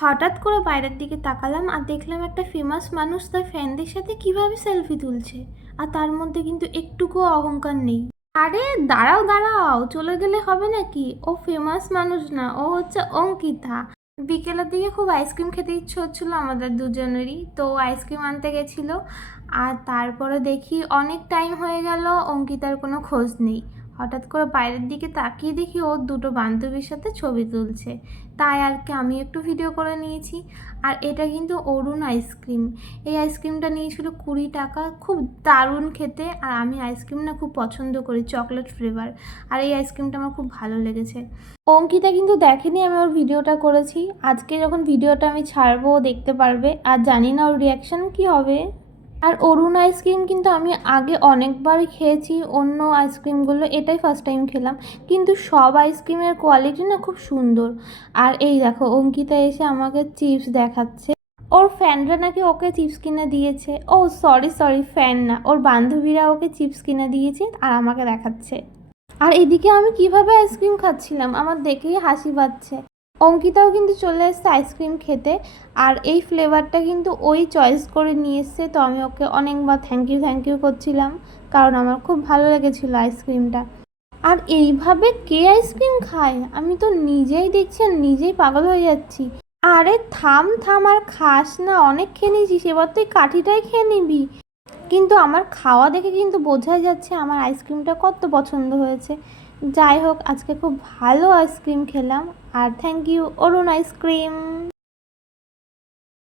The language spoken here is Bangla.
হঠাৎ করে বাইরের দিকে তাকালাম আর দেখলাম একটা ফেমাস মানুষ তার ফ্যানদের সাথে কীভাবে সেলফি তুলছে। আর তার মধ্যে কিন্তু একটুকুও অহংকার নেই। আরে দাঁড়াও দাঁড়াও, চলে গেলে হবে নাকি? ও ফেমাস মানুষ না, ও হচ্ছে অঙ্কিতা। বিকেলের দিকে খুব আইসক্রিম খেতে ইচ্ছে হচ্ছিল আমাদের দুজনেরই, তো আইসক্রিম আনতে গেছিল। আর তারপরে দেখি অনেক টাইম হয়ে গেল, অঙ্কিতার কোনো খোঁজ নেই। হঠাৎ করে বাইরের দিকে তাকিয়ে দেখি ওর দুটো বান্ধবীর সাথে ছবি তুলছে। তাই আর কি আমি একটু ভিডিও করে নিয়েছি। আর এটা কিন্তু অরুণ আইসক্রিম এই আইসক্রিমটা নিয়েছিল কুড়ি টাকা। খুব দারুণ খেতে। আর আমি আইসক্রিম না খুব পছন্দ করি চকলেট ফ্লেভার আর এই আইসক্রিমটা আমার খুব ভালো লেগেছে। অঙ্কিতা কিন্তু দেখেনি আমি ওর ভিডিওটা করেছি। আজকে যখন ভিডিওটা আমি ছাড়বো দেখতে পারবে। আর জানি না ওর রিয়াকশান কী হবে। আর অরুণ আইসক্রিম কিন্তু আমি আগে অনেকবারই খেয়েছি, অন্য আইসক্রিমগুলো এটাই ফার্স্ট টাইম খেলাম। কিন্তু সব আইসক্রিমের কোয়ালিটি না খুব সুন্দর। আর এই দেখো, অঙ্কিতা এসে আমাকে চিপস দেখাচ্ছে। ওর ফ্যানরা নাকি ওকে চিপস কিনে দিয়েছে। ও সরি সরি ফ্যান না। ওর বান্ধবীরা ওকে চিপস কিনে দিয়েছে আর আমাকে দেখাচ্ছে। আর এদিকে আমি কীভাবে আইসক্রিম খাচ্ছিলাম? আমার দেখেই হাসি পাচ্ছে। অঙ্কিতাও কিন্তু চলে এসছে আইসক্রিম খেতে। আর এই ফ্লেভারটা কিন্তু ওই চয়েস করে নিয়ে এসছে, তো আমি ওকে অনেকবার থ্যাংক ইউ থ্যাংক ইউ করছিলাম, কারণ আমার খুব ভালো লেগেছিল আইসক্রিমটা আর এইভাবে কে আইসক্রিম খায়? আমি তো নিজেই দেখছি আর নিজেই পাগল হয়ে যাচ্ছি। আরে থাম থাম, আর খাস না, অনেক খেয়ে নিয়েছিস, এবার তুই কাঠিটাই খেয়ে নিবি। কিন্তু আমার খাওয়া দেখে কিন্তু বোঝাই যাচ্ছে আমার আইসক্রিমটা কত পছন্দ হয়েছে। যাই হোক আজকে খুব ভালো আইসক্রিম খেলাম। আর thank you Arun ice cream